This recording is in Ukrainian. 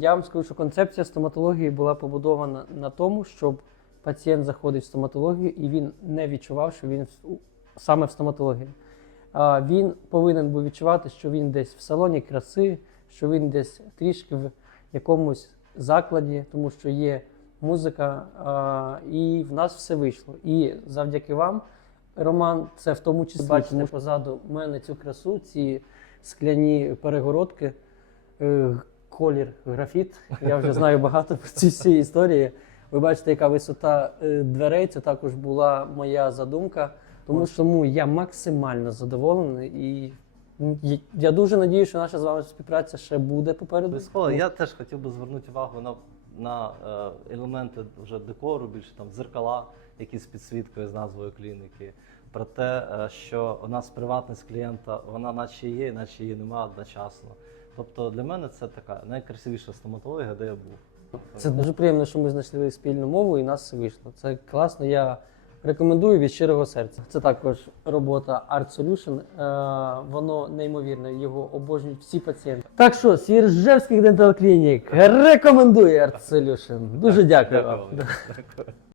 Я вам скажу, що концепція стоматології була побудована на тому, щоб пацієнт заходить в стоматологію і він не відчував, що він саме в стоматології. Він повинен був відчувати, що він десь в салоні краси, що він десь трішки в якомусь закладі, тому що є музика, і в нас все вийшло. І завдяки вам, Роман, це в тому числі бачите позаду мене цю красу, ці скляні перегородки, е, колір графіт. Я вже знаю багато про ці всі історії. Ви бачите, яка висота е, дверей. Це також була моя задумка. Тому що тому я максимально задоволений і я- дуже надію, що наша з вами співпраця ще буде попереду. Обов'язково. Я теж хотів би звернути увагу на, на е, елементи вже декору, більше там зеркала, які з підсвіткою з назвою клініки. Про те, е, що у нас приватність клієнта, вона наче є, наче її немає одночасно. Тобто для мене це така найкрасивіша стоматологія, де я був. Це дуже приємно, що ми знайшли спільну мову і нас вийшло. Це класно. Я рекомендую від щирого серця. Це також робота Art Solution. Е, воно неймовірне, його обожнюють всі пацієнти. Так що, Свіржевський Dental Clinic рекомендує Art Solution. Дуже. Дякую. Дякую.